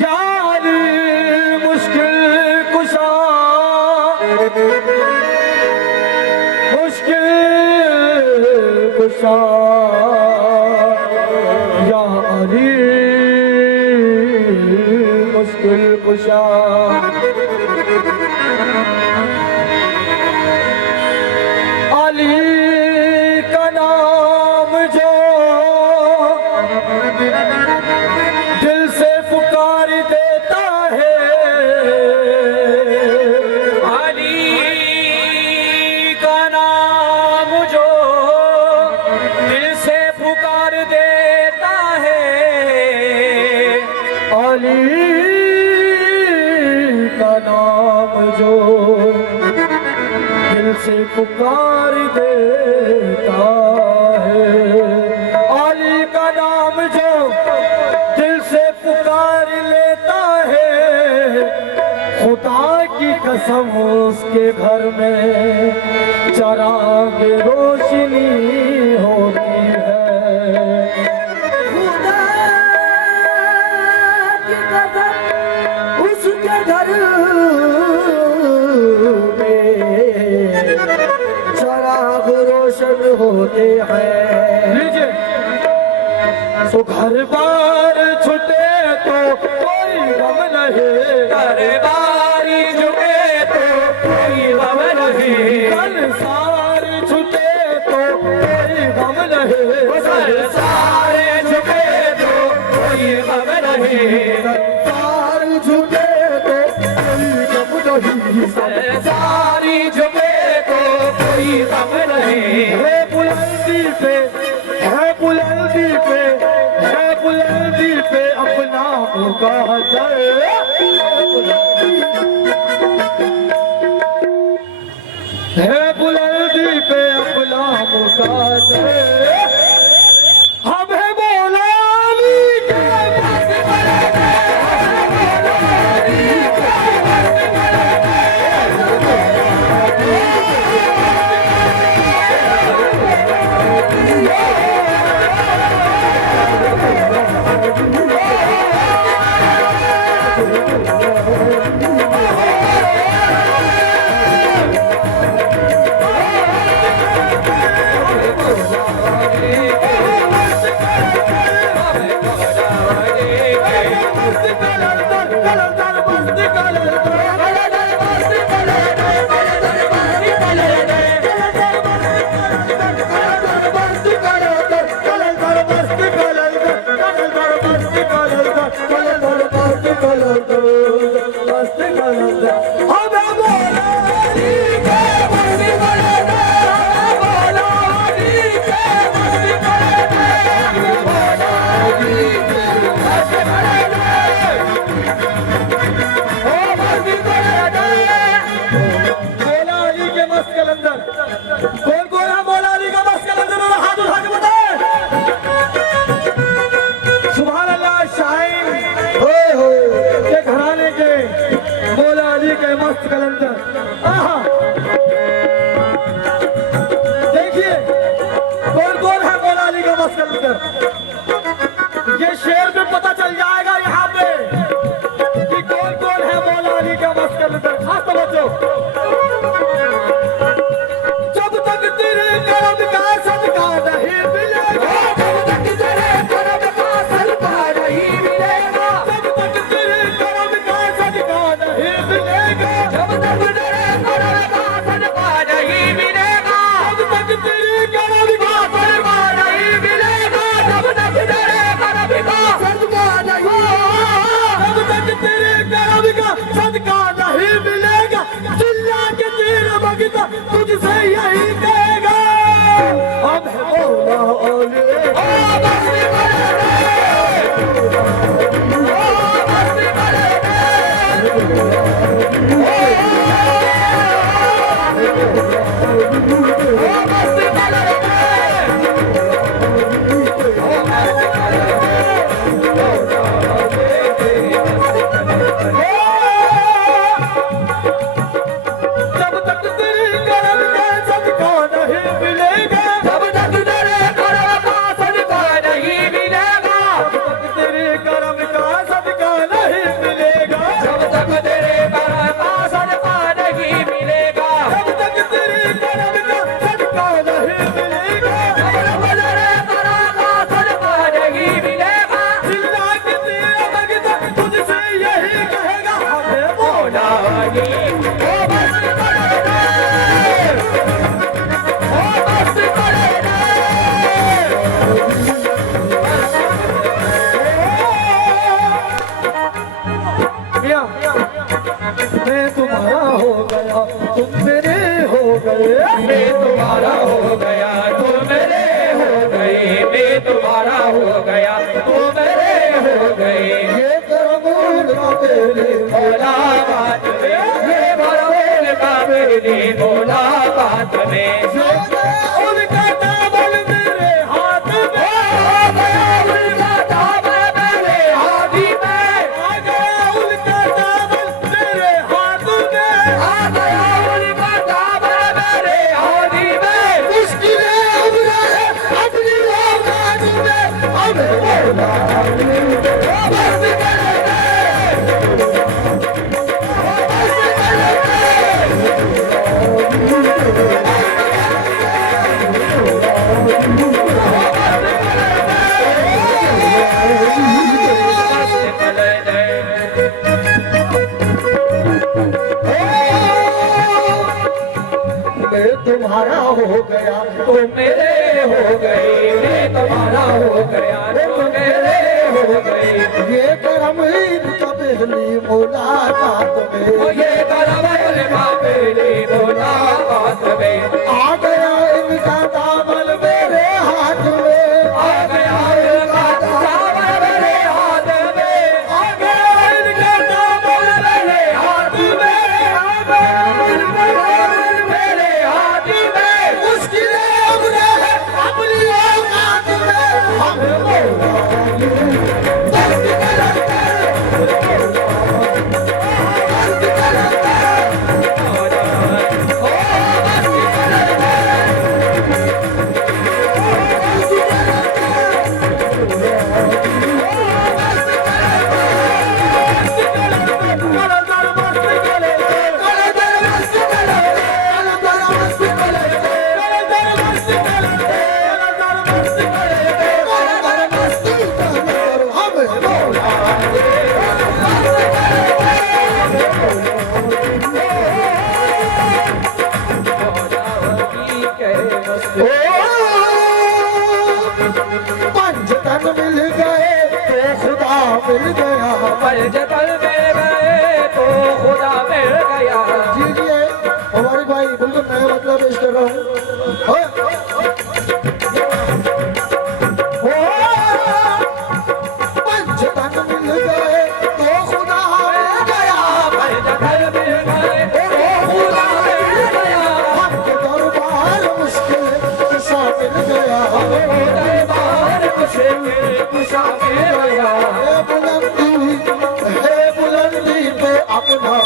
या अली मुश्किल कुशा अली का नाम जो दिल से पुकार देता है, अली का नाम जो दिल से पुकार देता है, अली का नाम जो दिल से पुकार देता है, अली का नाम जो दिल से पुकार लेता है, खुदा की कसम उसके घर में चराग रोशनी होती है। खुदा की कसम उसके घर में चराग रोशन होते हैं। लीजिए, सो घर बार छुटे तो कोई गम नहीं, घर बारी झुके तो कोई गम नहीं, संसार छुटे तो कोई गम नहीं, संसार झुके तो कोई गम नहीं, संसार छुटे तो कोई गम नहीं, संसार झुके तो कोई गम नहीं। है बुलंदी पे, है बुलंदी पे, है बुलंदी पे अपना मुकादर, है बुलंदी पे अपना मुकादर। हम है मौला अली के मस्त बड़े, ये शेर में पता चल जाएगा यहाँ पे कि कौन कौन है मौला अली का बस के अंदर। खास तवज्जो, जब तक तेरे करम का सदका नहीं मिलेगा, जब तक तेरे करम का सदका नहीं मिलेगा, जब तक तेरे करम का सदका नहीं मिलेगा, जब तक तेरे करम का सदका नहीं मिलेगा, जब तक तेरे करम का सदका नहीं मिलेगा, जब तक तेरे करम का सदका नहीं, जब तक तेरे करम का सदका नहीं मिलेगा, चिल्ला के तेरा भगता तुझसे यही कहेगा, हम है मौला अली। मस्ती करे रे, मस्ती करे रे, नहीं ओ बस करे दे ओ बस करे दे मियां मैं तुम्हारा हो गया तुम मेरे हो गए मैं तुम्हारा हो गया तुम मेरे हो गए मैं तुम्हारा हो गया तुम मेरे हो गए ये करमूल का मेरे मुलाकात में ये भरपूर का मेरी मुलाकात में उनका दामन मेरे हाथ में आ गया उनका दामन मेरे हाथी में आ गया उनका दामन मेरे हाथ में आ गया उनका दामन मेरे हाथी में मुश्किलें अब रहे अपनी औकात में हमें मौला बस करे दे मैं तुम्हारा हो गया तुम मेरे हो गए मैं तुम्हारा हो गया तुम मेरे हो गए ये करम इनका पहली मुलाकात में ये करवल मेरी मुलाकात में आ गया इनका दामन मेरे हाथ में आ गया इनका दामन मेरे हाथ में आ गया इनका दामन मेरे हाथ में आ गया इनका दामन मेरे हाथ में मुश्किलें अब रहे अपनी औकात में हमें मौला दस्त करते पंचतन मिल गए तो खुदा मिल गया पंचतन मिल गए तो खुदा मिल गया जीजिए हमारे भाई बिल्कुल नया मतलब पेश कर रहा हूँ पंचतन मिल गए तो खुदा मिल गया पंचतन मिल गए तो खुदा मिल गया हमको दरबार मुश्किल कुशा मिल गया दरबार कुशा मिल गया हे बुलंदी पे अपना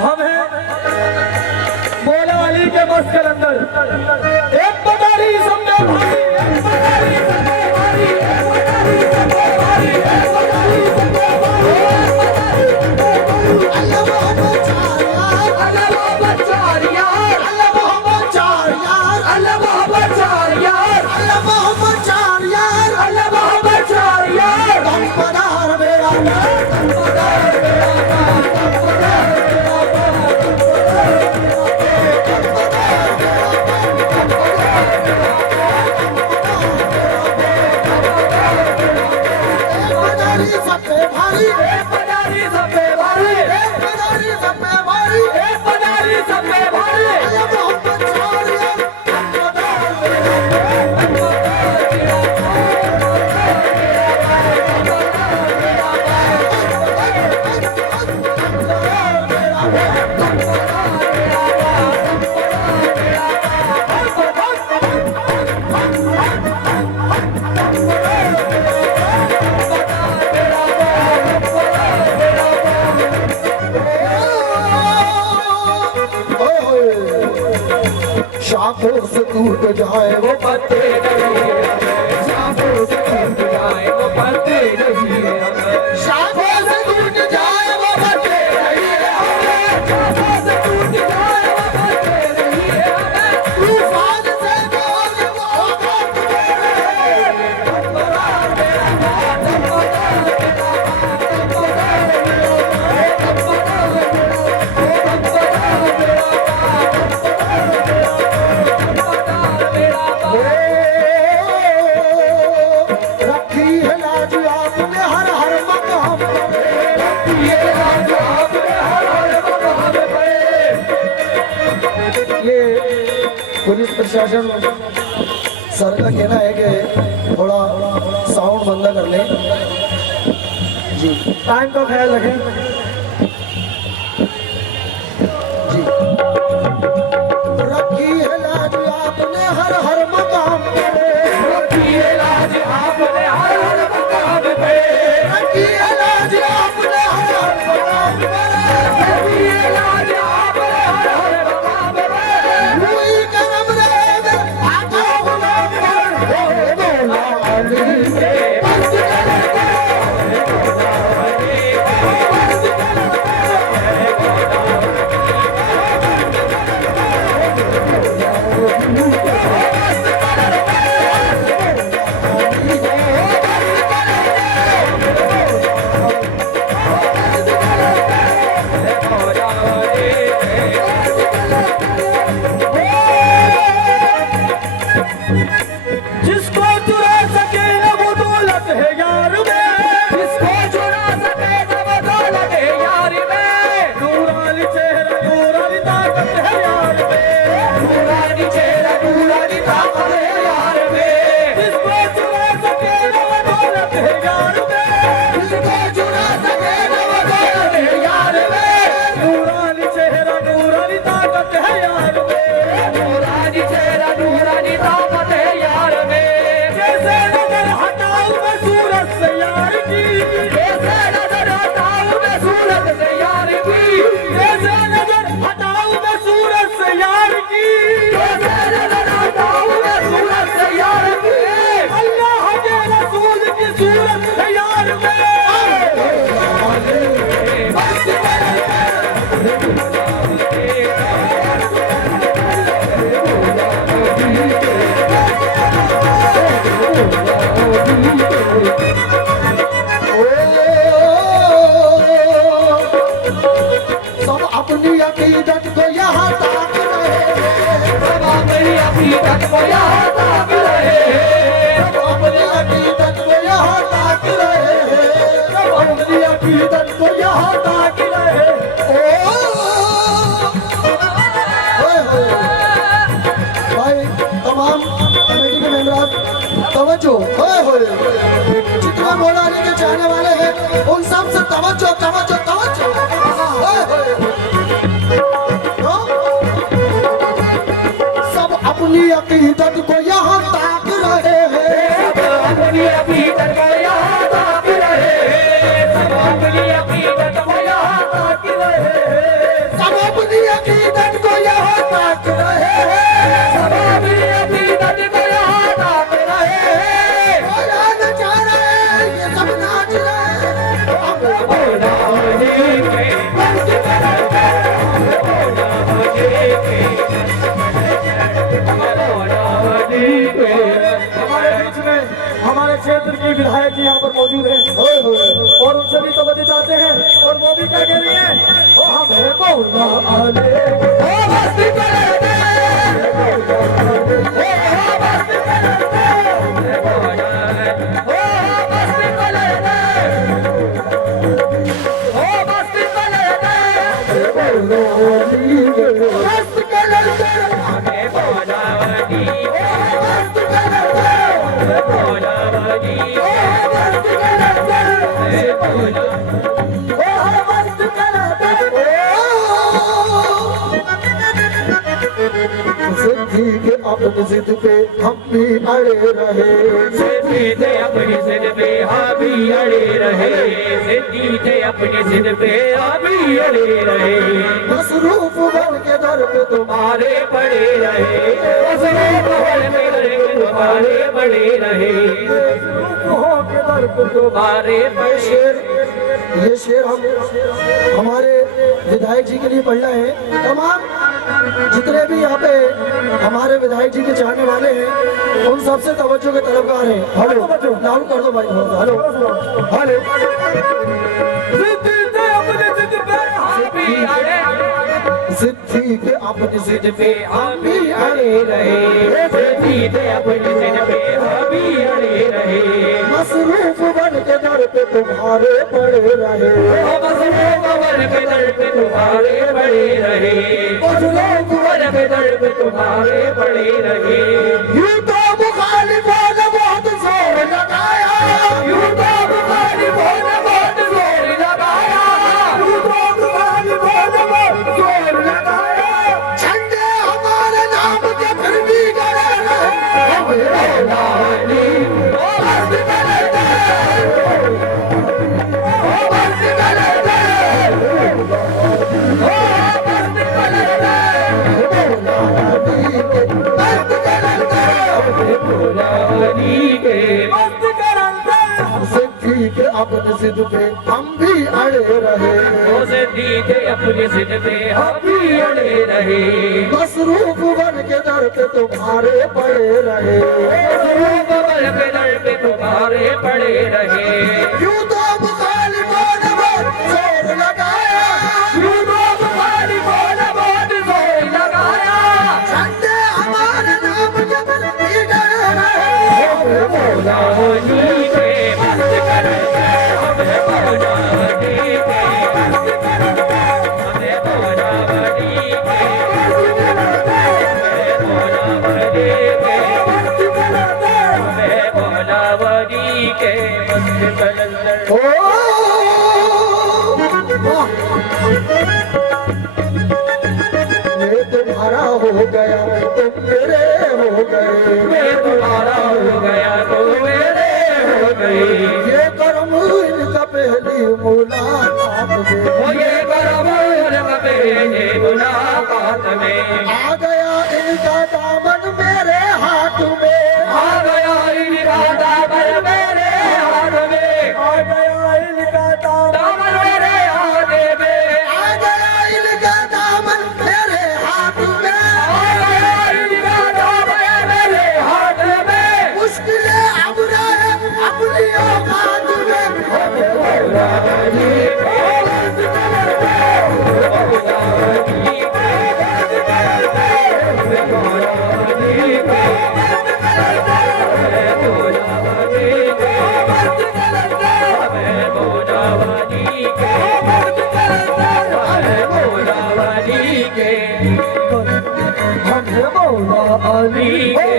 हम हैं मौला अली के मस्जिद के अंदर एक पटारी समझो भाई एक पटारी समझो भाई एक पटारी समझो भाई एक पटारी समझो भाई अल्लाह मोहम्मद चार यार अल्लाह मोहम्मद चार यार अल्लाह मोहम्मद चार यार अल्लाह मोहम्मद चार यार अल्लाह मोहम्मद चार यार अल्लाह मोहम्मद चार यार दम पधार मेरा दम पधार सब पे भारी एक पटारी सब पे भारी पधारी सब पे भारी एक पटारी सब पे भारी अल्लाह मोहम्मद चार यार दम पधार शाखों से टूट जाए वो पत्ते नहीं शाखों से टूट जाए वो पत्ते शासन सर का कहना है कि थोड़ा साउंड बंद कर लें जी, टाइम का ख्याल रखें जी। रखी है लाज आपने हर हर मकाम पे, रखी है लाज आपने हर हर मकाम पे, रखी है लाज आपने हर हर मकाम पे, रखी है लाज आपने हर हर मकाम पे। हुई करम रे आका गुलाम पर, मौला अली से बस जिसको चुरा सके न वो दौलत है यार में, जिसको चुरा सके न वो दौलत है यार में, नूरानी चेहरा नूरानी ताकत है यार में, नूरानी चेहरा नूरानी ताकत है यार में, जिसको चुरा सके न वो दौलत है यार में, जिसको चुरा सके न वो दौलत है यार में, नूरानी चेहरा नूरानी ताकत है यार में, नूरानी चेहरा नूरानी ताकत है यार में। जैसे नजर हटाऊं मैं सूरत से यार की, जैसे नजर हटाऊं मैं सूरत से यार की, जैसे नजर हटाऊं मैं सूरत से यार की, जैसे नजर हटाऊं मैं सूरत से यार की, अल्लाह के रसूल की सूरत है यार में। सब अपनी अकीदत को यहाँ ताक रहे, सब अपनी अकीदत को यहाँ ताक रहे हैं, सब अपनी अकीदत को यहाँ ताक रहे, सब अपनी अकीदत को यहाँ ताक रहे। भाई तमाम कमेटी के मेंबर तवज्जो, जितने मौला अली के चाहने वाले हैं उन सब से तवज्जो तवज्जो तवज्जो। सब अपनी अकीदत को यहाँ ताक रहे हैं, सब अपनी अकीदत को यहाँ ताक रहे हैं, सब अपनी अकीदत को यहाँ ताक रहे हैं, सब अपनी अकीदत को यहाँ ताक रहे हैं, सब अपनी अकीदत को यहाँ ताक रहे हैं। मौला नचा रहे हैं, ये सब नाच रहे हैं। मौला अली के बस करते, मौला अली के, मौला अली के। हमारे बीच में हमारे क्षेत्र की विधायक जी यहाँ पर मौजूद हैं और उनसे भी तवज्जो चाहते हैं और वो भी क्या कह रही हैं, ओ हम है मौला अली, ओ मस्ती करते, ओ मस्ती करते, मौला, ओ मस्ती करते, ओ मस्ती करते, मस्त कलर हमें मौला अली, मस्त कलर मौला अली, मस्त कलर मौला मस्त जिद्दी के अपनी जिद पे हम भी अड़े रहे, सिद्धि थे अपनी जिद पे हामी अड़े रहे, सिद्धि थे अपनी जिद पे हामी अड़े रहे, मसरूफ बन के दर पे तुम्हारे पड़े रहे, मसरूफ बन के दर पे तुम्हारे पड़े रहे, हो के दर पे तुम्हारे पड़े। ये शेर हम हमारे विधायक जी के लिए पढ़ना है। तमाम जितने भी यहाँ पे हमारे विधायक जी के चाहने वाले हैं उन सबसे तवज्जो के तलबगार हैं। हेलो लालू कर दो भाई, हेलो हेलो। जिद्दी के अपनी जिद पे हम भी अड़े रहे, सिद्धि थे अपनी जिद पे हामी अड़े रहे, मसरूफ बन के दर पे तुम्हारे पड़े रहे, मसरूफ बन के दर पे तुम्हारे पड़े रहे, मसरूफ बन के दर पे तुम्हारे पड़े रहे। यूं तो मुखालिफों ने बहुत जोर लगाया, यूं तो मुखालिफों ने बहुत जोर लगाया, यूं तो मुखालिफों ने बहुत जोर लगाया। झंडे हमारे नाम के फिर भी गड़े रहे। हम मौला अली ओ मस्त करे दे, ओ मस्त करे दे, ओ मस्त करे दे, मस्त करंदे, मौला अली के मस्त करंदे। सिद्धी के अपने सिद्ध पे हम भी अड़े रहे। के अपने सिर पे हम भी अड़े रहे। मसरूफ बन के दर पे तुम्हारे पड़े रहे। बबल के दर पे तुम्हारे पड़े रहे। यूं तो मुखालिफों ने बहुत जोर लगाया, यूं तो मुखालिफों ने बहुत जोर लगाया। झंडे हमारे नाम के फिर भी गड़े रहे। मौला अली के मस्त करे दे, हमें मौला अली के मस्त करे दे, हमें मौला अली के मौला अली के हमें मौला अली के मस्त कलंदर। ओ वाह, मैं तुम्हारा हो गया तुम मेरे हो गए। मैं तुम्हारा हो गया तो मेरे हो गई। ये करम इनका पहली मुलाकात में। वो ये करम पहले मुलाकात में। आ गया इनका दामन मेरे हाथ में। आ गया इनका दामन मेरे हाथ में। आ गया इनका दामन, दामन मेरे हाथ में। आ गया इनका दामन मेरे हाथ में। आ गया इनका दामन मेरे हाथ में। मुश्किलें अब रहे अपनी औकात में। मौला अली के मस्त करे दे, मौला अली के मस्त करे दे, मौला अली के मस्त करे दे, मौला अली के मस्त करे दे, मौला अली के मस्त करे दे, मौला अली के हमें मौला अली के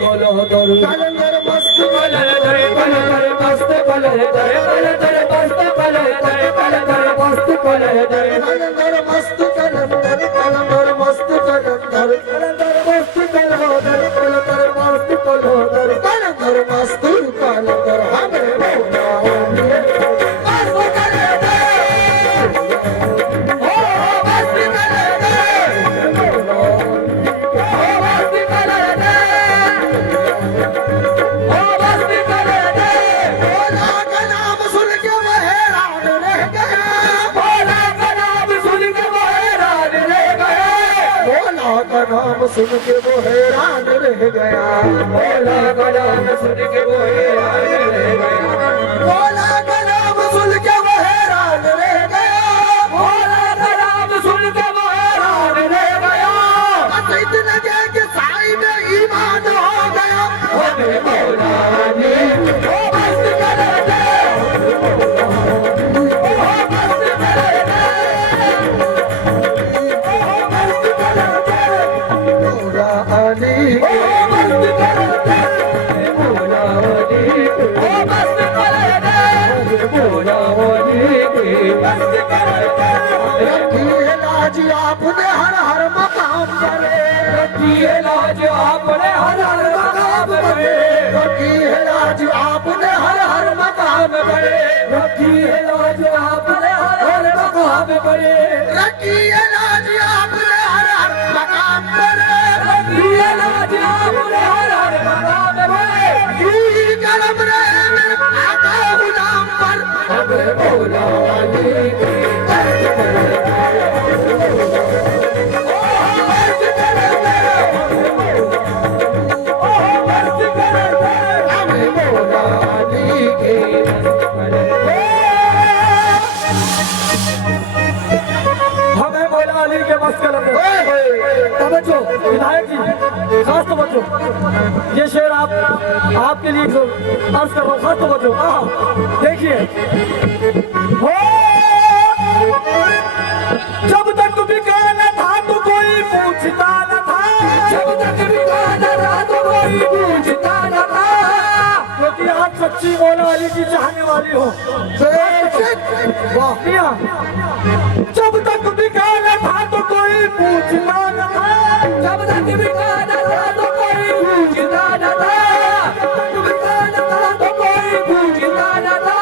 बोलो दर कलंदर मस्त कलर दर कलर मस्त कलर दर कलर दर मस्त कलर दर कलर दर मस्त कलर दर कलंदर मस्त कलंदर कलंदर मस्त कलंदर कलंदर मस्त कलंदर कलंदर मस्त कलंदर कलंदर मस्त कलंदर हमें मौला अली मस्त कलंदर, ओ मस्त कलर दे, ओ मस्त कलर दे, ओ मस्त कलर दे। मौला का नाम सुन के वो हैरान रह गया। मौला का नाम सुन के वो हैरान रह गए। मौला का नाम सुन के वो हैरान रह गया। मौला का नाम सुन के वो हैरान रह गया। मौला का नाम सुन के वो हैरान रह गया। मौला का नाम सुन के वो हैरान रह गया। बस इतने के कि साई में ईमान हो गया। हमें मौला अली ओ मस्त कलर दे, ओ मस्त कलर दे, ओ मस्त कलर दे, मौला अली ओ मस्त कलर दे, मौला अली ओ मस्त कलर दे, मौला अली मस्त कलर दे। रखी है लाज आपने हर हर मकाम पर। रखी है लाज आपने हर हर मकाम पे। रखी है लाज आपने हर हर मकाम पर। रखी है लाज आपने हर हर मकाम पे। रखी है लाज आपने हर हर मकाम पर। रखी है लाज आपने हर हर मकाम पे। यूं करम रहे मेरे आका गुलाम पर। हमें मौला अली के मस्त करे दे, ओ मस्त करे दे, ओ मस्त करे दे, हमें मौला अली के मस्त करे दे। हमें मौला अली के मस्त कलंदर। तवज्जो विधायक जी, खास तवज्जो, ये शेर आपके लिए जो अर्ज कर रहा हूँ, खास तवज्जो। देखिए, हो जब तक बिका न था तो कोई पूछता वाली हो। वाह मियां, जब तक बिकाना था तो कोई पूछना न था, जब तक बिकाना था तो कोई पूछता न था, जब तक बिकाना था तो कोई पूछता न था,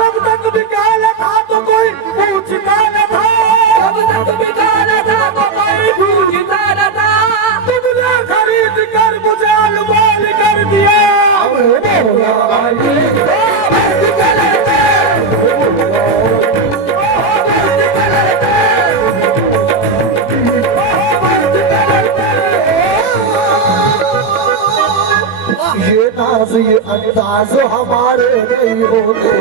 जब तक बिकाना था तो कोई पूछता न था, जब तक बिकाना था तो कोई पूछता न था। तुमने खरीद कर मुझे अलमाल कर दिया। ये नाज ये अंदाज हमारे नहीं होते,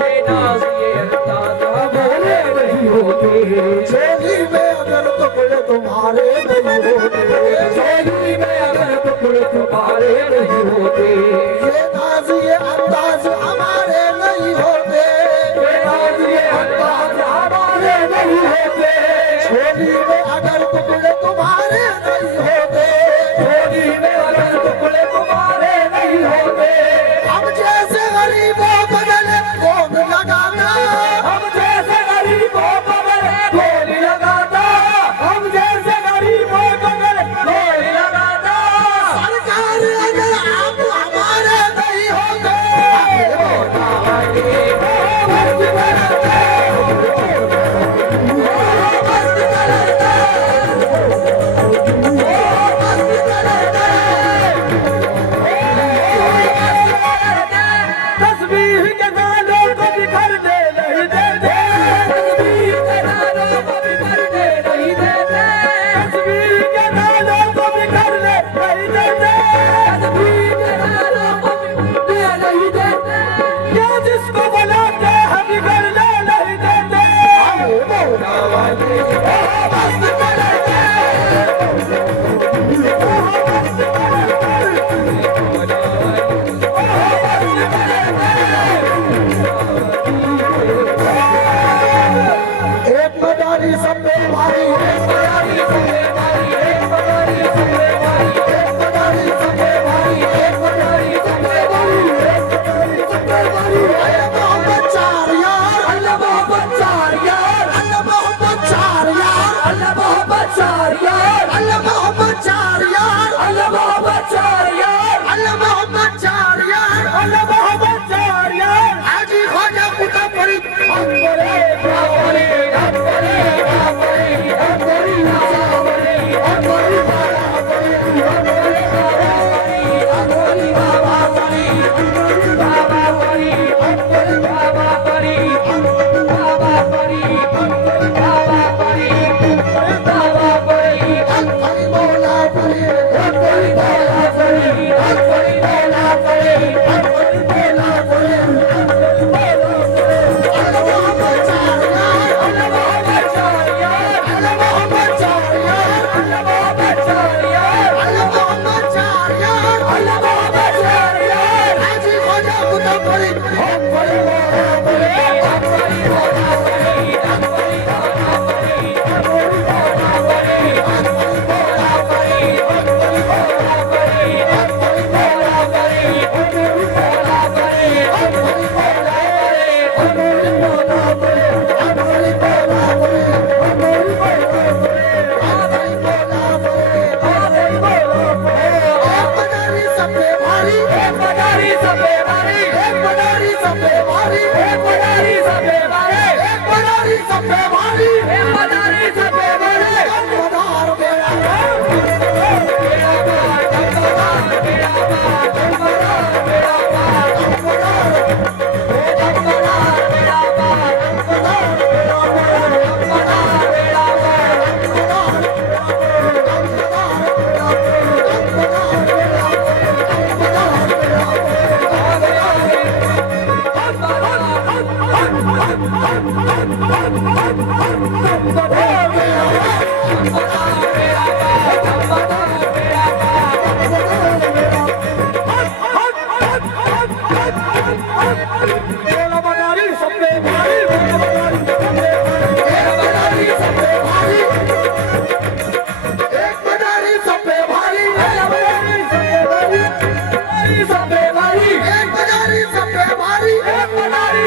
ये नाज ये अंदाज हमारे नहीं होते, चोली में अगर टुकड़े तुम्हारे नहीं होते, चोली में अगर टुकड़े तुम्हारे नहीं होते, ये नाज ये अंदाज हमारे नहीं होते, ये नाज ये अंदाज हमारे नहीं होते, चोली में अगर टुकड़े तुम्हारे नहीं होते, चोली में अगर टुकड़े तुम्हारे नहीं होते, हम जैसे गरीबों को गले कौन लगाता, हम जैसे गरीबों को गले गोली लगाता, हम जैसे गरीबों को गले गोली लगाता। सरकार अगर आप हमारे नहीं होते, तस्बीह के दानों को बिखरने नहीं देते, तस्वीर के दानों को बिखरने नहीं देते, तस्बीह के दानों को बिखरने नहीं देते, तस्वीर के दानों को बिखरने नहीं देते, ये जिसको बुलाते हैं बिगड़ने नहीं देते। एक मदारी सब पे भारी, एक मदारी सब पे भारी, एक मदारी सब पे भारी, एक मदारी सब पे भारी, एक मदारी सब पे भारी, एक मदारी सब पे भारी। अल्लाह मोहम्मद चार यार, अल्लाह मोहम्मद चार यार, अल्लाह मोहम्मद चार यार, अल्लाह मोहम्मद चार यार, अल्लाह मोहम्मद चार यार, अल्लाह मोहम्मद चार यार, अल्लाह मोहम्मद चार यार, अल्लाह मोहम्मद चार यार। हाजी ख्वाजा कुतुब फरीद अकबरे अकबरी अकबरी अकबरी अकबरी अकबरी अकबरी बाबा बड़ी, बाबा बड़ी, बाबा बड़ी, बाबा बड़ी, बाबा बड़ी, बाबा बड़ी, अकबरी मौला फरीद, अकबरी मौला बड़ी, अकबरी मौला बड़ी, अकबरी मौला बड़ी, अल्लाह मोहम्मद चार यार, अल्लाह मोहम्मद चार यार, अल्लाह मोहम्मद चार यार, अल्लाह मोहम्मद चार यार, अल्लाह मोहम्मद चार यार, अल्लाह मोहम्मद चार यार। हाजी ख्वाजा कुतुब फरीद अकबरी मौला फरीद, अकबरी मौला बड़ी, अकबरी मौला बड़ी, अकबरी मौला बड़ी, अकबरी मौला बड़ी, अकबरी मौला बड़ी, अकबरी मौला बड़ी, अकबरी मौला बड़ी, अकबरी मौला बड़ी, अकबरी मौला बड़ी, अकबरी मौला फरीद, अकबरी मौला बड़ी, अकबरी मौला फरीद। अकबरी मौला बड़ी। एक मदारी सब पे भारी, एक मदारी सब पे भारी, एक मदारी सब पे भारी, एक मदारी सब पे भारी, एक मदारी सब पे भारी। एक मदारी सब पे भारी। मदार मेरा मेरा बाल टकरार, मेरा बाल टकरार, मेरा बाल टकरार, मेरा बाल मेरा बाल टकरार, मेरा बाल टकरार, मेरा बाल मेरा मदारी सब पे भारी, मेरा मदारी सब पे भारी, एक मदारी सब पे भारी, एक मदारी सब पे भारी, सब पे भारी, एक मदारी सब पे भारी, एक मदारी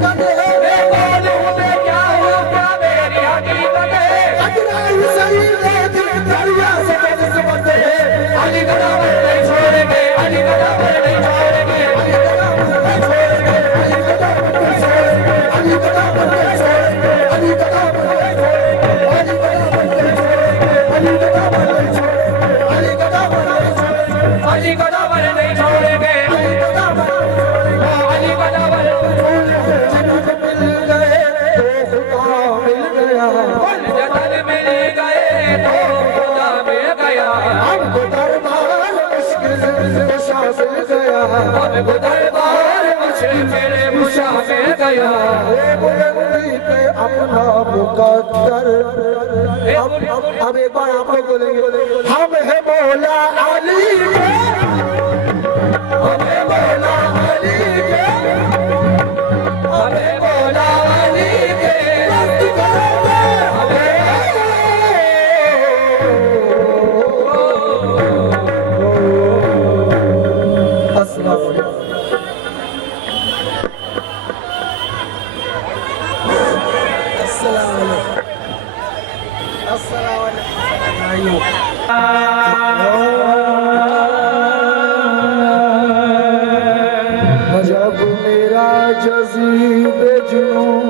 हकीकत है मालूम है क्या हो क्या मेरी हकीकत है अजराइल सही लेकिन दरिया से बदकिस्मत है अली कदावर नहीं छोड़ेंगे अली कदावर नहीं छोड़ेंगे अली कदावर नहीं छोड़ेंगे अली कदावर नहीं छोड़ेंगे अली कदावर नहीं छोड़ेंगे अली कदावर नहीं छोड़ेंगे अली कदावर नहीं छोड़ेंगे अली कदावर नहीं छोड़ेंगे अली कदावर नहीं छोड़ेंगे अली कदावर नहीं छोड़ेंगे अली कदावर अली कदावर जन्नत मिल गए तो खुदा मिल गया जतन मिल गए तो खुदा मिल गया हमको दरबार मुश्किल कुशा मिल गया हमको दरबार मुश्किल मुशा मिल गया बुलंदी पे अपना मुकद्दर अब एक बार आप लोग बोलेंगे हम है मौला अली के हम है मौला अली के हमें मौला अली के मस्त करोगे अस्सलाम वालेकुम अस्सलाम वालेकुम अस्सलाम वालेकुम जब मेरा जज़ीब जुनून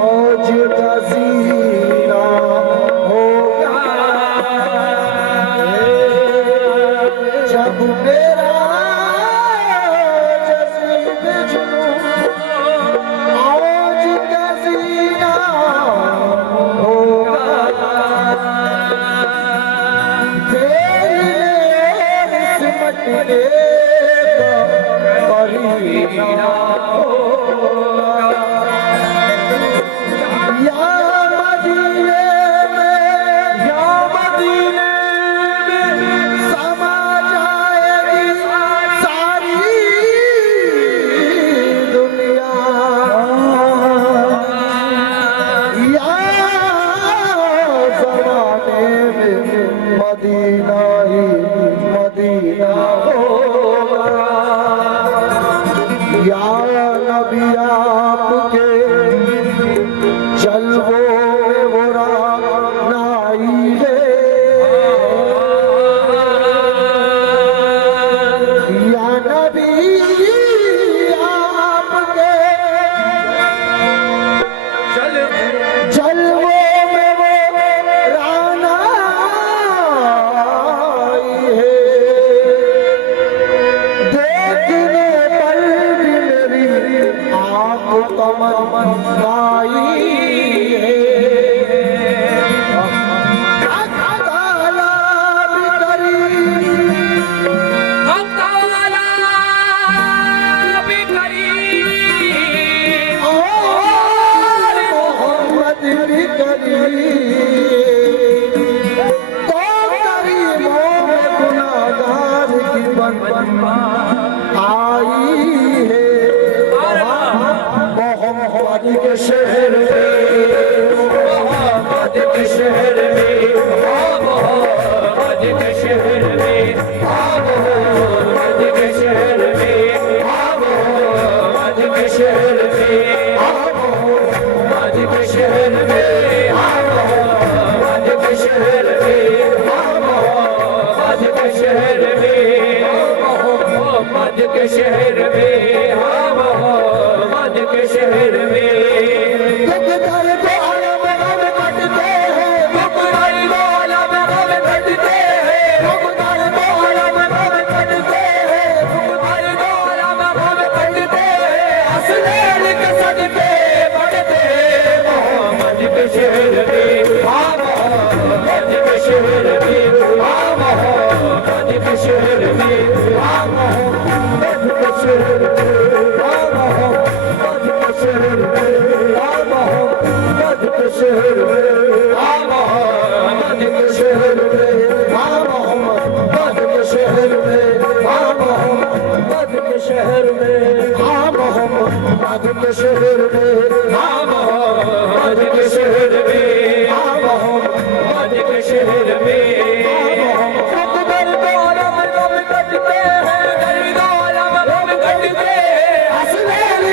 आज का सीना होगा जब मेरा जज़ीब जुनून आज का सीना होगा तेरे सिमटने मदीना होगा या मदीने में समा जाएगी सारी दुनिया या ज़माने में मदीना ही मदीना होगा या नबी आपके जलवों में वो रानाई है या नबी आपके जलवों में वो रानाई है देखने पर भी मेरी आँख तमन्नाई है ताला भी करीम ताला भी करीम और मोहम्मद भी करीम तो करीमों में गुनाहगार की बन आई है मोहम्मद के शहर में मोहम्मद के शहर में मोहम्मद के शहर में मोहम्मद के शहर में मोहम्मद के शहर में मोहम्मद के शहर में मोहम्मद के शहर में मोहम्मद के शहर में मोहम्मद के शहर में मोहम्मद के शहर में शहर में हाँ मोहम्मद के शहर में हाँ मोहम्मद के शहर में हाँ मोहम्मद के शहर में अकबर को आलम गम कटते हैं गर्द आलम गम कटते हैं असलैल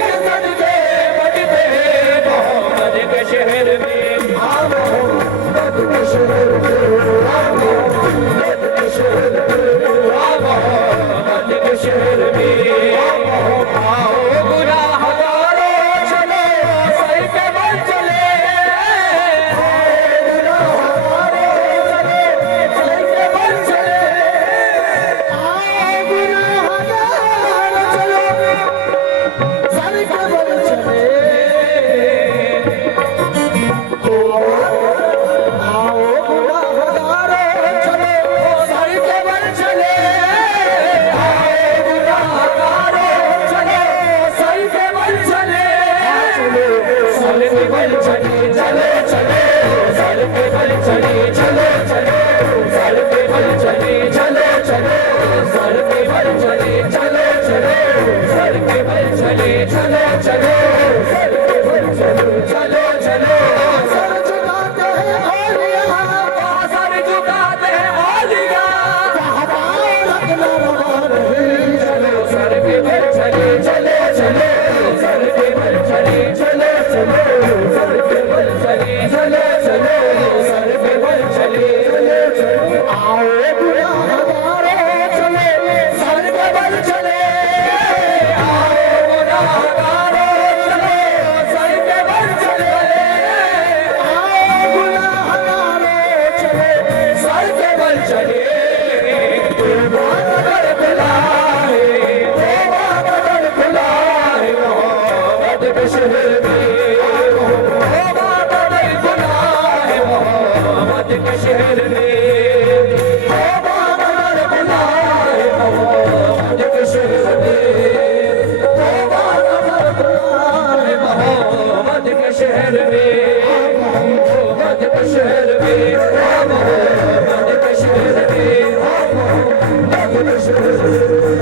सर पे बल चले चलो चलो सर पे बल चले चलो चलो सर पे बल चले चलो चलो सर पे बल चले चलो चलो सर पे बल चले चलो चलो सर पे बल चले चलो चलो सर झुकाते हैं औलिया सर झुकाते हैं औलिया रखना रवा नहीं चलो सर पे बल चले चलो चलो सर पे बल चले चलो चलो सर पे बल चले चलो चलो सर पे बल चले चलो चलो आओ गुनाहगारों चले सर पे बल चले आओ गुनाहगारों चलो सर पे बल चले आओ गुनाहगारों चले सर पे बल चले तौबा कदर खुला है तौबा कदर खुला है मोहम्मद के शहर में तौबा कदर खुला है मोहम्मद के शहर में तौबा कदर खुला है मोहम्मद के शहर में तौबा कदर खुला है मोहम्मद के शहर में मोहम्मद के शहर में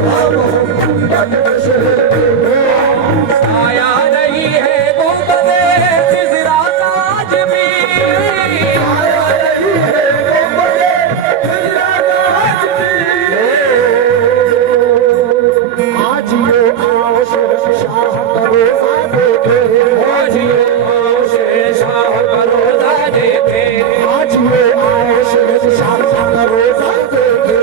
मोहम्मद के शहर में आया नहीं है गुंबदे खिज़रा का आज भी आया नहीं है गुंबदे खिज़रा का आज भी आज यो आओ शाह करो देखे आज ये आओ शेर शाह का रोज़ा देखे आज यो आओ शाह करो देखे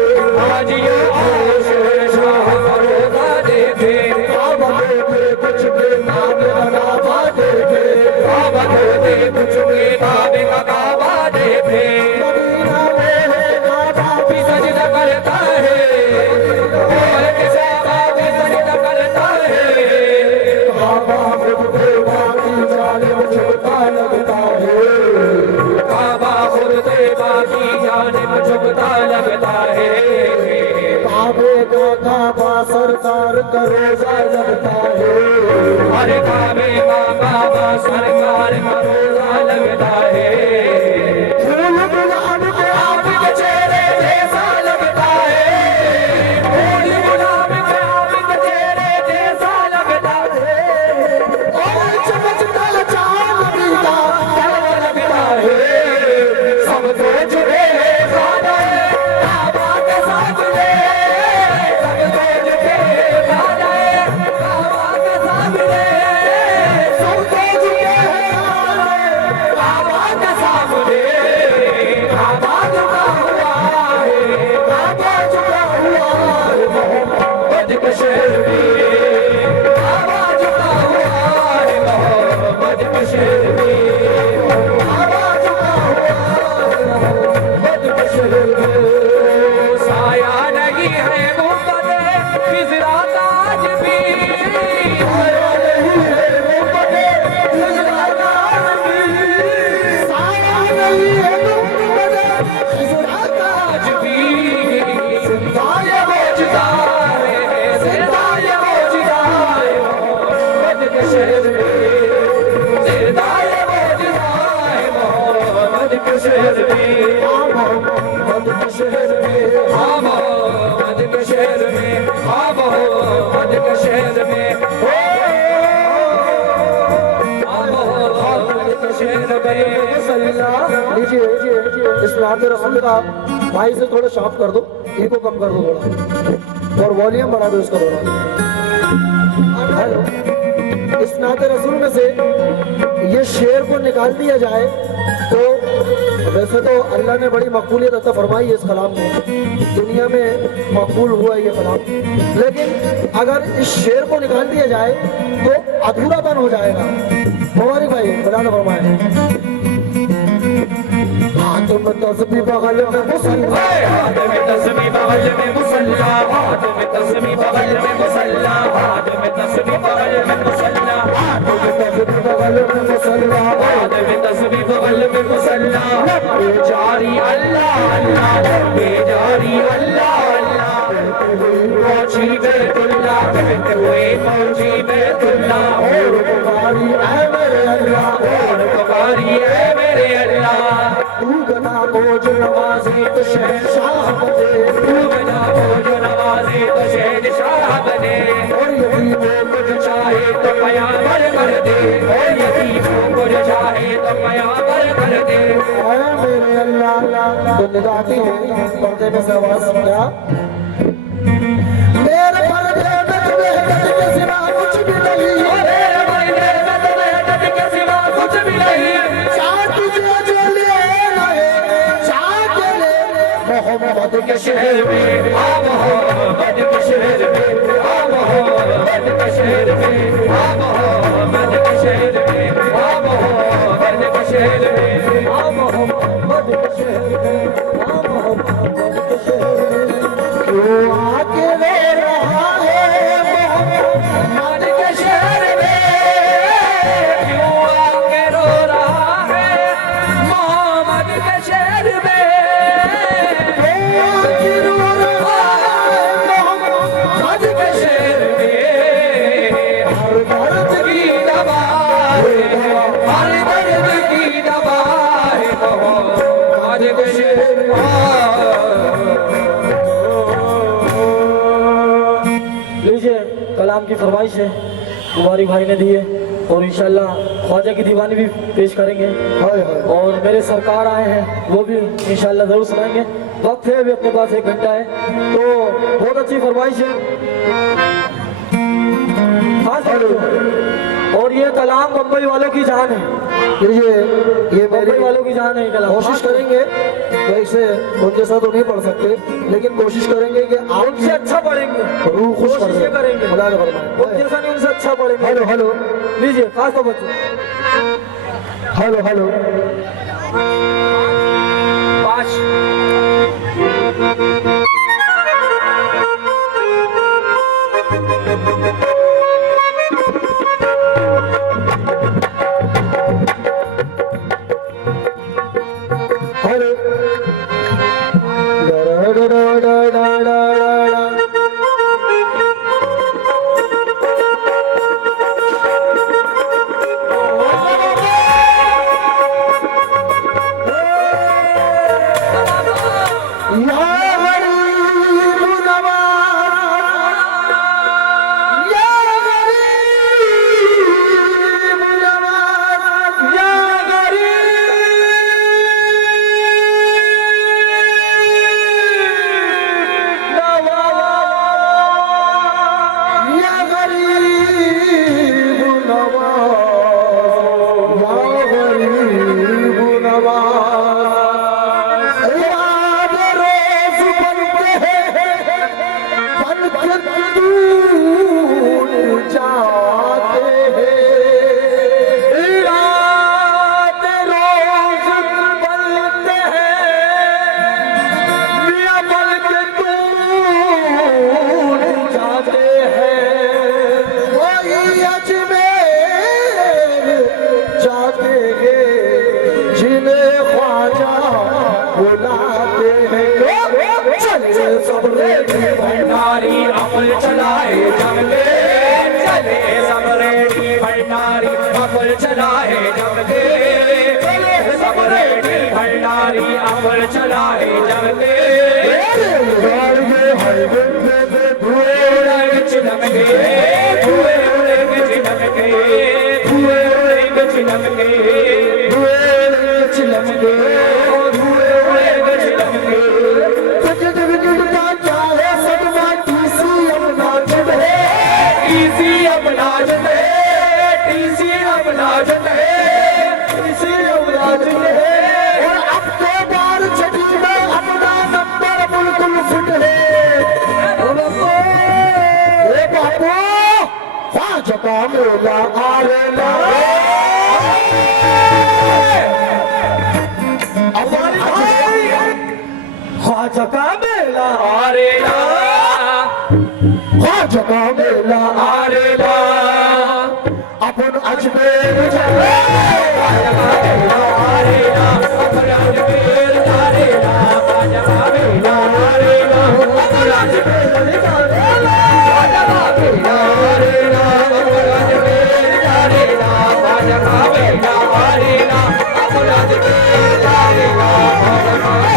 आज ये आओ शेर शाह का रोज़ा देखे बाबा देखे कुछ के नाम लगावा देखे बाबा दे कुछ के काबे का काबा देखे मदीना में है काबा भी सजदा करता है और किसी भी सजदा करता है बाबा खुद देवा की जालिम झुकता लगता है काबा खुद देवा की जानिब झुकता लगता है काबे का काबा सरकार का रोजा लगता है हर काबे का काबा सरकार का रोजा लगता है फूल गुलाब के आपके चेहरे जैसा लगता है फूल गुलाब के आपके चेहरे जैसा लगता है और चमकता चांद का लगता है सब तो जुड़े हैं खाना काबा के साथ ले सब तो जुड़े हैं खाना काबा के साथ ले सब तो जुड़े हैं काबा के साथ ले काबा झुका हुआ है काबा झुका हुआ है मोहम्मद के शहर में काबा झुका हुआ है मोहम्मद के शहर में काबा झुका हुआ है मोहम्मद के शहर में साया नहीं है गुंबदे खिज़रा का आज भी साया नहीं है गुंबदे खिज़रा का आज भी साया नहीं है गुंबदे खिज़रा का आज भी जिंदा ये मौजूदा है जिंदा ये मौजूदा है मोहम्मद के शहर में जिंदा ये मौजूदा है मोहम्मद के शहर में मोहम्मद के शहर में हाँ मोहम्मद के शहर में हाँ मोहम्मद के शहर में हाँ मोहम्मद के शहर में लीजिए इस नाते रसूल का भाई से थोड़ा शॉप कर दो इको कम कर दो थोड़ा और वॉल्यूम बढ़ा दो इसका थोड़ा हेलो इस नाते रसूल में से ये शेर को निकाल दिया जाए तो वैसे तो अल्लाह ने बड़ी मकबूलियत अता फरमाई है इस कलाम में दुनिया में मकबूल हुआ है ये कलाम लेकिन अगर इस शेर को निकाल दिया जाए तो अधूरापन हो जाएगा मुबारक भाई बयान फरमाए हाथ में तस्बीह बगल में मुसल्ला हाथ में तस्बीह बगल में मुसल्ला हाथ में तस्बीह बगल में मुसल्ला हाथ में तस्बीह बगल में मुसल्ला हाथ में तस्बीह बगल में मुसल्ला हाथ में तस्बीह बगल में मुसल्ला बेजारी अल्लाह अल्लाह बेजारी अल्लाह अल्लाह पहुंची बैतुल्लाह कहते हुए पहुंची बैतुल्लाह और बुखारी ऐ मेरे अल्लाह फौज नवाजी तो शहंशाह बने, तू बिना फौज नवाजी तो शहंशाह बने। और यतीमों को जो चाहे तो कयामत कर दे, और यतीमों को जो चाहे तो कयामत कर दे। ऐ मेरे अल्लाह, तो निगाहती है पर्दे में से आवाज क्या? मेरे पर्दे में मेहनत के सिवा कुछ भी नहीं, मेरे पर्दे में तो मेहनत के सिवा कुछ भी नहीं। चाह तुझे जो लेना है चाह के ले मोहम्मद के शहर में आ मोहम्मद के शहर में, आ मोहम्मद के शहर में, आ मोहम्मद के शहर में, आ मोहम्मद के शहर में, आ मोहम्मद के शहर में, आ मोहम्मद के शहर में। क्यों आके रो रहा है मोहम्मद के शहर में? क्यों आके रो रहा है मोहम्मद के शहर में? क्यों आके रो रहा है मोहम्मद के शहर में? हर दर्द की दवा है, हर दर्द की दवा है मोहम्मद के शहर में। लीजिए कलाम की फरमाइश है, बुखारी भाई ने दी है, और इंशाल्लाह ख्वाजा की दीवानी भी पेश करेंगे, और मेरे सरकार आए हैं वो भी इंशाल्लाह जरूर सुनाएंगे। वक्त है अभी अपने पास 1 घंटा है, तो बहुत अच्छी फरमाइश है खास तौर। और ये कलाम मुंबई वालों की जान है, ये मुंबई वालों की जान है ये कलाम। कोशिश करेंगे वैसे उनके साथ तो नहीं पढ़ सकते, लेकिन कोशिश करेंगे कि आप उनसे अच्छा पढ़ेंगे, रूह खुश कर कोशिशें करेंगे, खुदा का फरमान। उनके साथ उनसे अच्छा पढ़ेंगे। हेलो हेलो लीजिए खास तौर बच्चों, हेलो हेलो हेलो डा डा डा डा डा डा डा। भंडारी अमल चलाए जम के चले, सब रेडी भंडारी अमल चलाए जम के चले, सब रेडी भंडारी अमल चलाए जम के। धुए उड़ेंगे चिलम के, धुए उड़ेंगे चिलम के, धुए उड़ेंगे चिलम के, धुए उड़ेंगे चिलम के, धुए उड़ेंगे चिलम के। टीसी अपना जटे, टीसी अपना जटे, टीसी अपना जटे। और अब तो बार छठी में अपना नंबर बिल्कुल फिट है। बापू ख्वाजा का मेला आ रेला, ख्वाजा का मेला आ रेला, ख्वाजा का मेला आ रेला, अपन अजमेर जाए। ख्वाजा का मेला आ रेला, अपन अजमेर जा रेला, ख्वाजा का मेला आ रेला, अपन अजमेर जा रेला, ख्वाजा का मेला आ रेला, अपन अजमेर जा रेला, ख्वाजा का मेला आ रेला, अपन अजमेर जा रेला, ख्वाजा का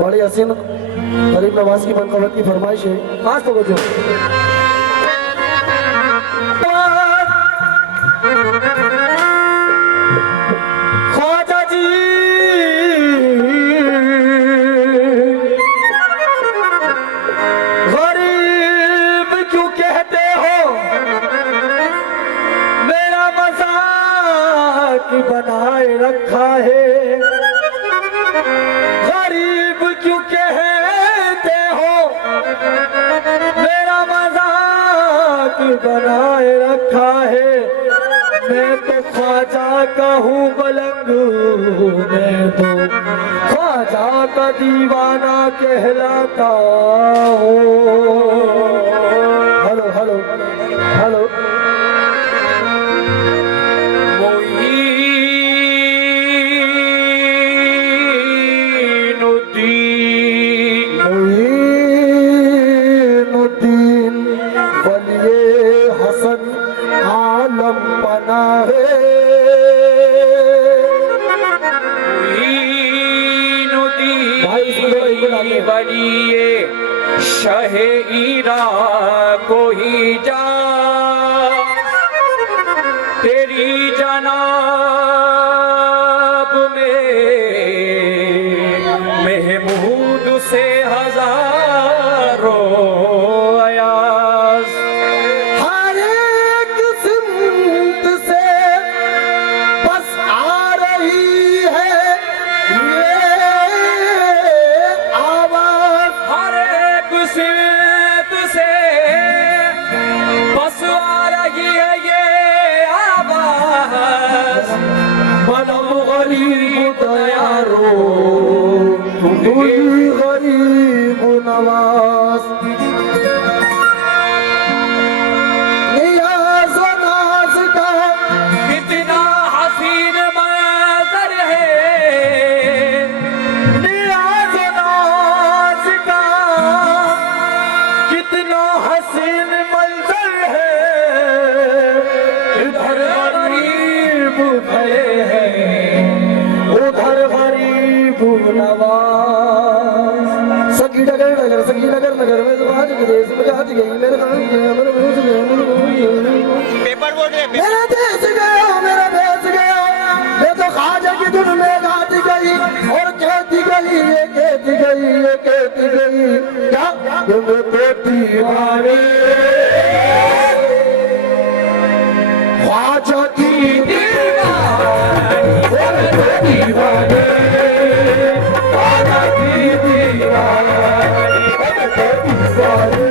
बड़े हसीन गरीब नवाज की मनकबत की फरमाइश है। खास तो बच्चों ख्वाजा जी गरीब क्यों कहते हो, मेरा मजाक बनाए रखा है। गरीब क्यों कहते हो, मेरा मजाक बनाए रखा है। मैं तो ख्वाजा का हूँ बलंग, मैं तो ख्वाजा का दीवाना कहलाता हूँ। हेलो हेलो हेलो मोइनुद्दीन वलिए हसन आलम बना है। बड़िए शहे ईरा कोई जा तेरी जनाब में महमूद से हजारों अयाज। हर एक सिमत से बस आ रही है ये आवाज। हर एक सिमत से बस आ रही है ये आवाज। बनम गरीब दयारो तू गरीब नवाज। नियाज़ व नाज़ का कितना हसीन मंजर है, नियाज़ व नाज़ का कितना हसीन मंजर है। इधर गरीब खड़े हैं, उधर गरीब नवाज। सखी डगर डगर सखी नगर नगर में आज के देश में आज गई मेरे पेपर बोर्ड मेरा देश गया, मेरा देश गया। मैं तो ख्वाजा की धुन में गाती गई और कहती गई, ये कहती गई, ये कहती गई क्या कि मैं तो दीवानी ख्वाजा की दीवानी, मैं तो दीवानी ख्वाजा की दीवानी, मैं तो दीवानी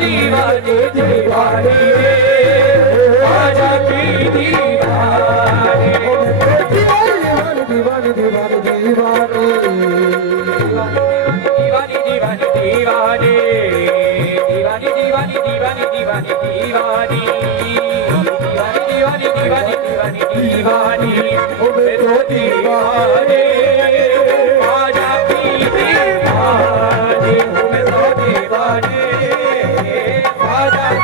दीवानी दीवानी आजा की दीवानी दीवानी दीवानी दीवानी दीवानी दीवानी दीवानी दीवानी दीवानी दीवानी दीवानी दीवानी दीवानी दीवानी दीवानी दीवानी दीवानी मैं तो दीवानी आजा की दीवानी मैं तो दीवानी आजा की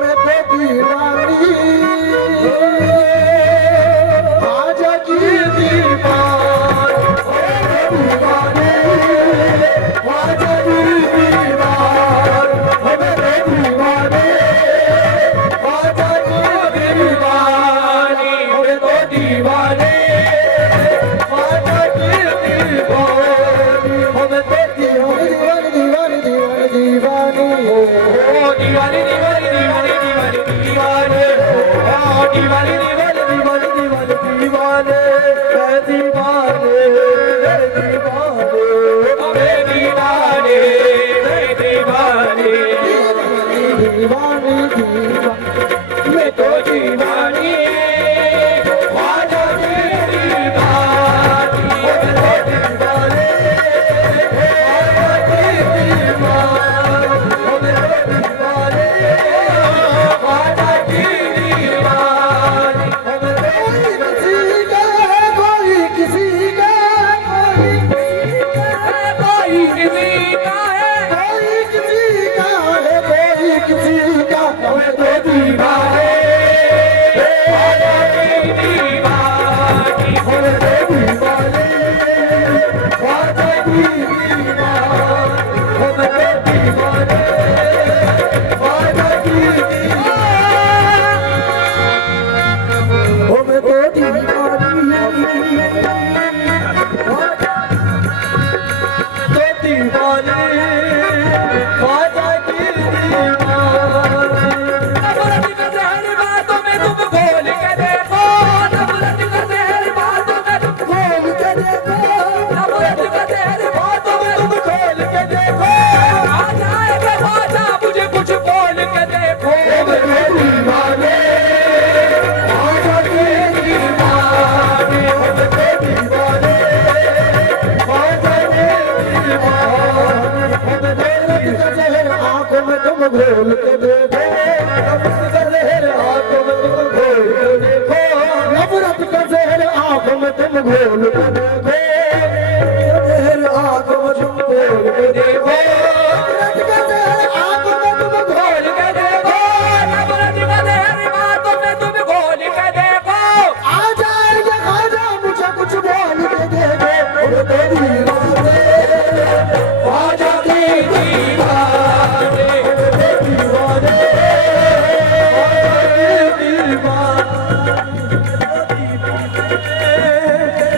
मैं तो दीवानी ख्वाजा की दीवार, दीवानी ख्वाजा की दीवार, मैं तो दीवानी ख्वाजा की दीवानी, मैं तो दीवानी ख्वाजा की दीवानी, मैं तो दीवानी दीवानी दीवानी दीवानी ओ दीवानी दीवानी दीवानी दीवानी दीवानी ओ दीवानी दीवानी दीवानी दीवानी दीवाने दीवाने मैं दीवाने मैं दीवाने दीवाने मैं तो दीवानी ख्वाजा तुम घोल के देखो, तेरी आंख में तुम घोल के देखो, आंख में तुम घोल के देखो, आ जाएगा खाजा मुझे कुछ बोल के देखो, तेरी ख्वाजा की दीवाने,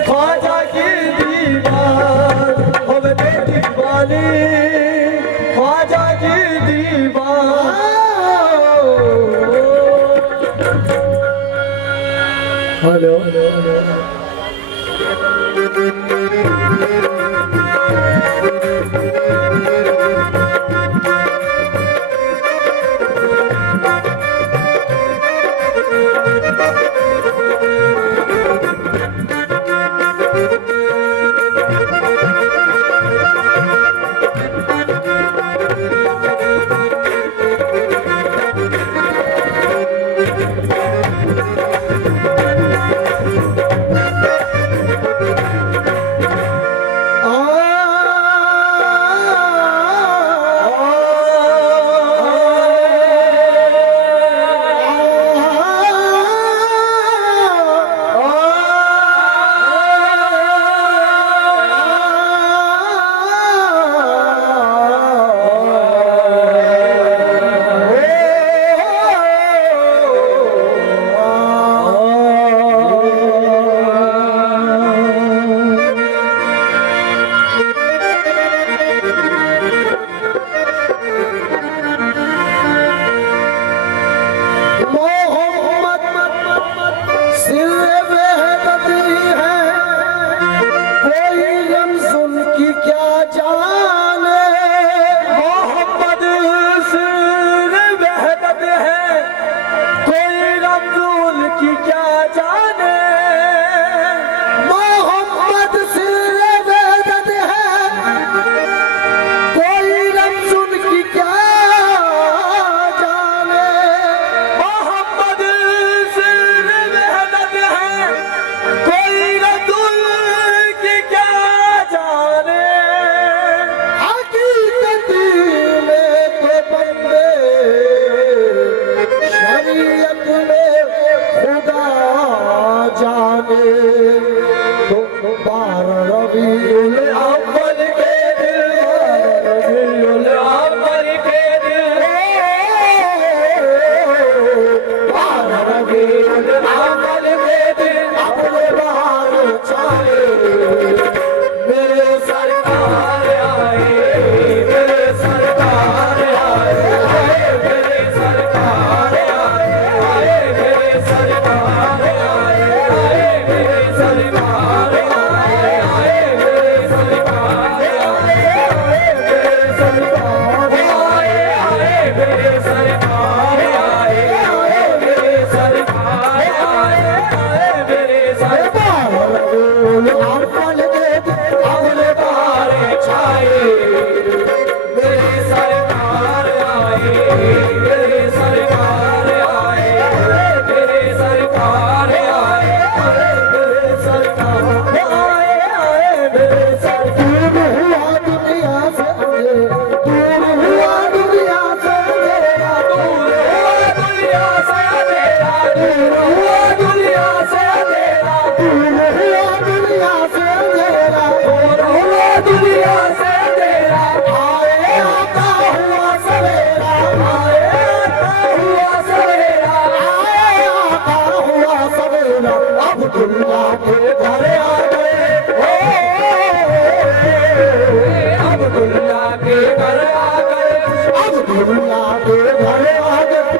ख्वाजा की दीवान, ख्वाजा की दीवान। हेलो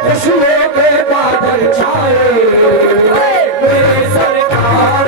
खुशियों के बादल छाए, मेरी सरकार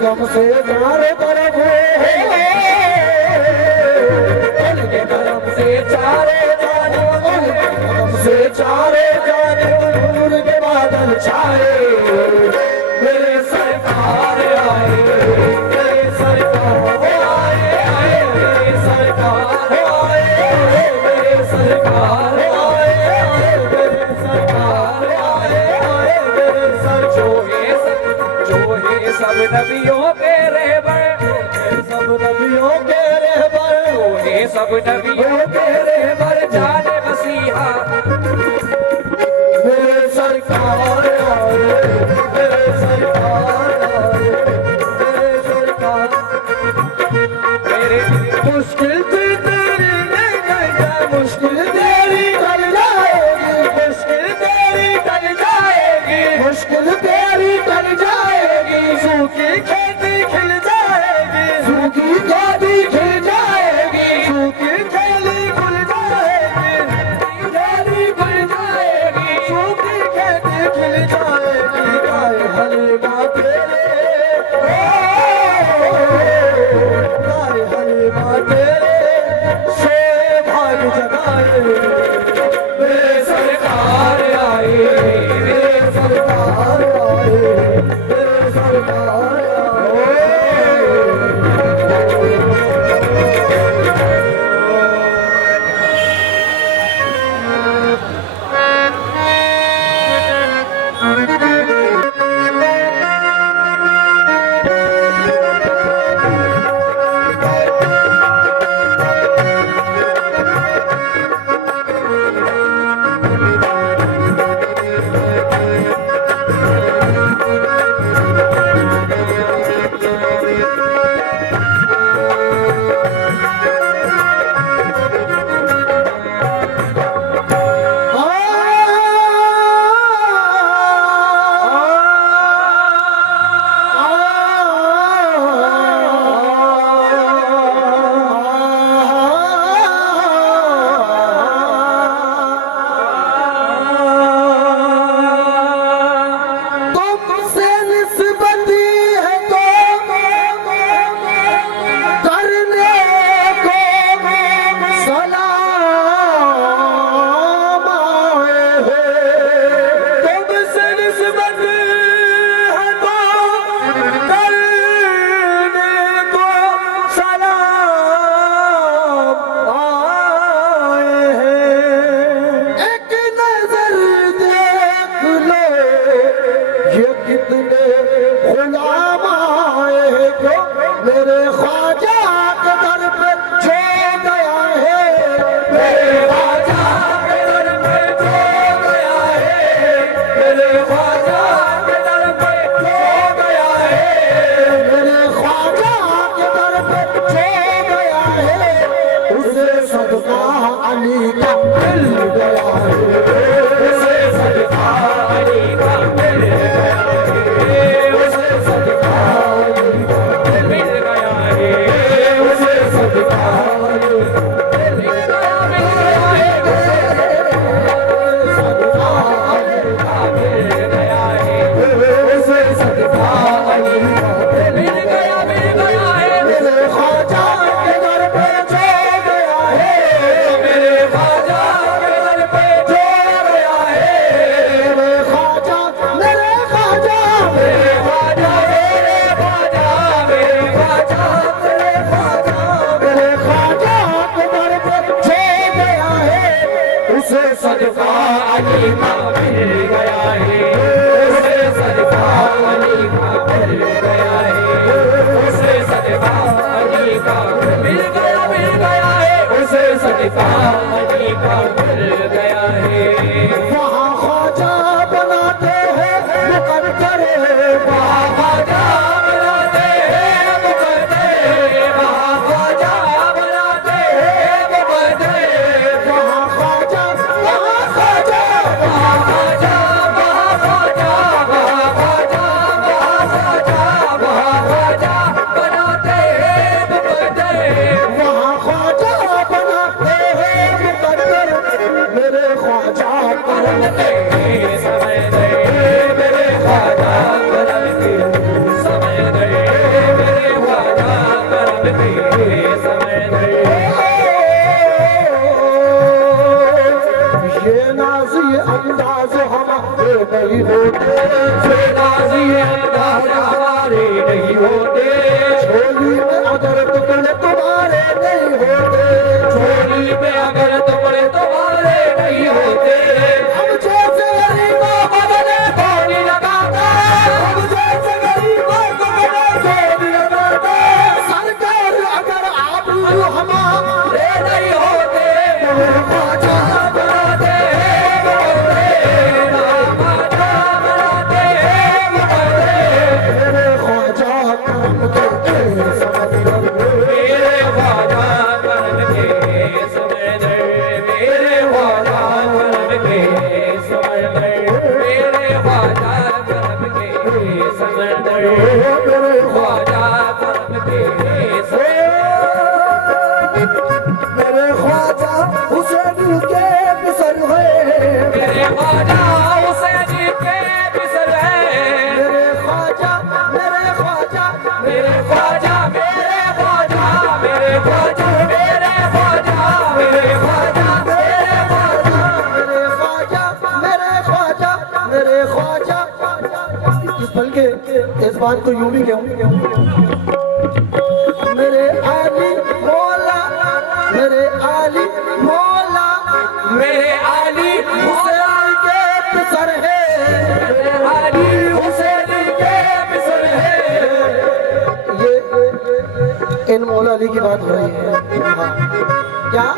कदम से चारों तरफ उनके कदम से चारों जानिब, कदम से चारों जानिब नूर के बादल छाए मेरे सरकार आए, मेरे सरकार आए, आए मेरे सरकार आए, मेरे सरकार आए, आए मेरे सरकार आए, आए मेरे सर जो है सब नबियों के रहबर, सब नबियों के रहबर जो है सब नबियों के रहबर जाने मसीहा मेरे सरकार आए मेरे सरकार आए मेरे सरकार मेरे मुश्किल थी तेरी नहीं मुश्किल तेरी टल जाएगी मुश्किल तेरी टल जाएगी मुश्किल तेरी टल जाएगी सूखी खेती खिल जाएगी सूखी खेती खिल जाएगी सूखी खेती खुल जाएगी खेती खुल जाएगी सूखी खेती खिल जाएगी गाय हलवा तेरे गाय हलवा तेरे से भाग जगाए मेरे सरकार आए, मेरे सरकार आए मेरे सरकार आए तुमसे निस्बत है तो करने को सलाम आए हैं तुमसे निस्बत है तो करने को सलाम आए हैं एक नजर देख लो ये कितने गुलाम आए हैं जो मेरे ख्वाजा के दर पे जो गया है मेरे ख्वाजा के दर पे जो गया है, मेरे ख्वाजा के दर पे जो गया है, मेरे ख्वाजा के दर पे जो गया है उसे सदका अली का मिल गया है उसे सदका अली का मिल गया है, उसे सदका अली का मिल गया है, उसे सदका अली का मिल गया, मिल गया है, सदका अली का मिल गया है, उसे सदका अली का मिल गया है, मेरे ख्वाजा के दर पे जो गया है मेरे ख्वाजा के दर पे जो गया है, मेरे ख्वाजा मेरे ख्वाजा मेरे ख्वाजा, मेरे ख्वाजा, मेरे ख्वाजा, मेरे ख्वाजा, मेरे ख्वाजा के दर पे जो गया है उसे सदका अली का मिल गया है, उसे सदका अली का मिल गया है, उसे सदका अली का मिल गया है, उसे सदका अली का मिल गया है। वहाँ ख्वाजा बनाते हैं मुकद्दर वहाँ ख्वाजा बनाते हैं मुकद्दर, वहाँ ख्वाजा बनाते हैं मुकद्दर, वहाँ ख्वाजा वहाँ ख्वाजा वहाँ ख्वाजा, वहाँ ख्वाजा, वहाँ ख्वाजा, वहाँ ख्वाजा, वहाँ ख्वाजा बनाते हैं मुकद्दर, वहाँ ख्वाजा बनाते हैं मुकद्दर मेरे ख्वाजा के समंदर ये नाज़ी अंदाज़ हमारे नहीं होते, ये नाज़ी अंदाज़ हमारे नहीं होते, झोली में अगर टुकड़े तुम्हारे नहीं होते, झोली में अगर टुकड़े तुम्हारे नहीं होते, हम जैसे गरीबों को बने कौन लगाता, हम जैसे गरीबों को बने कौन लगाता, सरकार अगर आप हमारे नहीं होते, ख्वाजा बनाते बनाते मेरे ख्वाजा करम के समंदर, मेरे ख्वाजा करम के समंदर, मेरे ख्वाजा करम के समंदर, मेरे ख्वाजा करम के समंदर, मेरे ख्वाजा करम के मेरे ख्वाजा हुसैन के बिसर है, मेरे ख्वाजा हुसैन के बिसर है, मेरे ख्वाजा मेरे ख्वाजा मेरे ख्वाजा मेरे ख्वाजा मेरे ख्वाजा मेरे ख्वाजा मेरे ख्वाजा मेरे ख्वाजा मेरे ख्वाजा मेरे ख्वाजा इस बल्कि इस बात को यूं भी कहूं, मेरे आली मौला मेरे आली मौला मेरे आली हुसैन के बिसर है, मेरे आली हुसैन के बिसर है, ये इन मौला अली की बात हो रही है। हाँ। क्या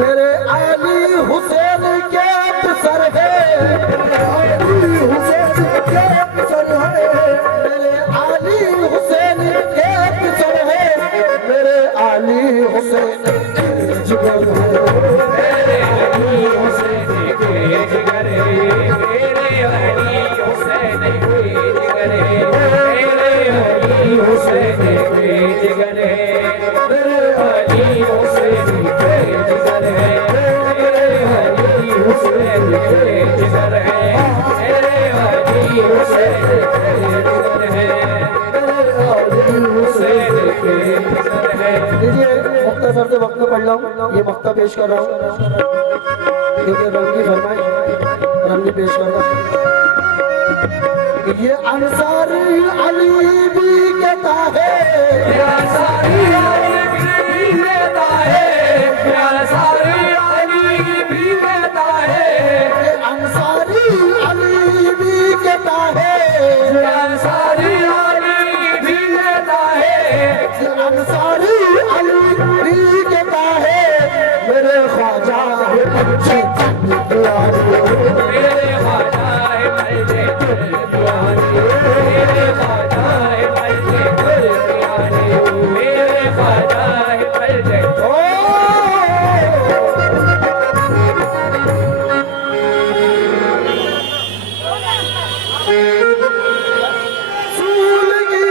मेरे आली हुसैन के बिसर है, आली हुसैन के बिसर है, मेरे आली हुसैन के बिसर है, मेरे आली हुसैन के जिगर है, मेरे अली हुसैन के जिगर है, मेरे अली हुसैन के जिगर है, मेरे अली हुसैन के जिगर है, मेरे अली हुसैन के जिगर है, मेरे अली हुसैन के जिगर है, मेरे अली हुसैन के जिगर है, मेरे अली हुसैन के जिगर है। लीजिए मुख्तसर से वक्त में पढ़ रहा हूँ, ये मक्ता पेश कर रहा हूँ क्योंकि रंगी फरमाइश है, रंगी पेश कर रहा हूँ। ये अंसारी अली भी कहता है, मेरा सारी अली भी कहता है, मेरा सारी अली भी कहता है, ये अंसारी अली भी कहता है, मेरा सारी अली भी कहता है, ये अंसारी अली भी कहता है, मेरे ख्वाजा है पंछी दीवाने, मेरे ख्वाजा है मर्दे दीवाने, मेरे ख्वाजा है मर्दे दीवाने, मेरे ख्वाजा है मर्दे सूल की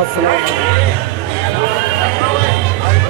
अस्सलाम